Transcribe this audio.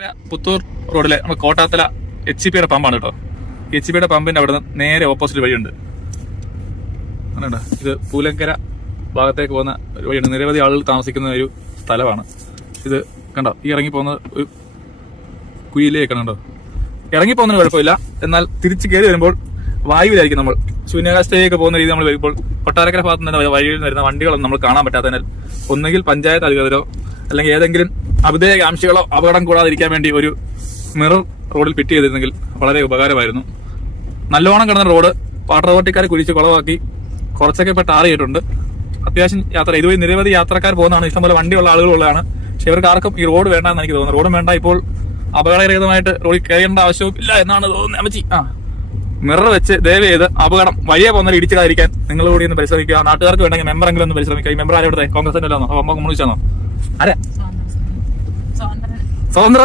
പുത്തൂർ റോഡിലെ നമ്മുടെ കോട്ടാത്തല HCPയുടെ പമ്പാണ് കേട്ടോ. HCPയുടെ പമ്പിന്റെ അവിടെ നിന്ന് നേരെ ഓപ്പോസിറ്റ് വഴിയുണ്ട്. അതുകൊണ്ട് ഇത് പൂലങ്കര ഭാഗത്തേക്ക് പോകുന്ന ഒരു വഴിയുണ്ട്. നിരവധി ആളുകൾ താമസിക്കുന്ന ഒരു സ്ഥലമാണ് ഇത്. കണ്ടോ, ഈ ഇറങ്ങി പോകുന്ന ഒരു കുയിലേക്കാണ് കേട്ടോ. ഇറങ്ങി പോകുന്നതിന് കുഴപ്പമില്ല, എന്നാൽ തിരിച്ച് കയറി വരുമ്പോൾ വായുവിലായിരിക്കും. നമ്മൾ ശൂന്യാകാശത്തേക്ക് പോകുന്ന രീതി നമ്മൾ വരുമ്പോൾ കൊട്ടാരക്കര ഭാഗത്ത് നിന്ന് വഴിയിൽ വരുന്ന വണ്ടികളൊന്നും നമ്മൾ കാണാൻ പറ്റാത്തതിനാൽ ഒന്നുകിൽ പഞ്ചായത്ത് അധികൃതരോ അല്ലെങ്കിൽ ഏതെങ്കിലും അഭിധേയകാംക്ഷികളോ അപകടം കൂടാതിരിക്കാൻ വേണ്ടി ഒരു മിറർ റോഡിൽ ഫിറ്റ് ചെയ്തിരുന്നെങ്കിൽ വളരെ ഉപകാരമായിരുന്നു. നല്ലോണം കിടന്ന റോഡ് പാട്ടറോട്ടിക്കാരെ കുഴിച്ച് കുളവാക്കി കുറച്ചൊക്കെ ഇപ്പോൾ ടാർ ചെയ്തിട്ടുണ്ട്. അത്യാവശ്യം യാത്ര ഇതുവഴി നിരവധി യാത്രക്കാർ പോകുന്നതാണ്. ഇഷ്ടംപോലെ വണ്ടിയുള്ള ആളുകളുള്ളതാണ്. പക്ഷെ ഇവർക്ക് ആർക്കും ഈ റോഡ് വേണ്ടെന്ന് എനിക്ക് തോന്നുന്നു. റോഡും വേണ്ട, ഇപ്പോൾ അപകടരഹിതമായിട്ട് റോഡിൽ കയറേണ്ട ആവശ്യവും ഇല്ല എന്നാണ് തോന്നുന്നത്. അമ്മച്ചി മിറർ വെച്ച് ദയവ് ചെയ്ത് അപകടം വഴിയെ പോകുന്നവർ ഇടിച്ചിടാതിരിക്കാൻ നിങ്ങൾ കൂടി ഒന്ന് പരിശ്രമിക്കുക. നാട്ടുകാർക്ക് വേണമെങ്കിൽ മെമ്പറെങ്കിലും ഒന്ന് പരിശ്രമിക്കുക. ഈ മെമ്പർ ആരുടെ കോൺഗ്രസിന്റെ അല്ലാന്നോ കമ്മ്യൂണിസ്റ്റ് ആണോ? ആരാ? സ്വതന്ത്ര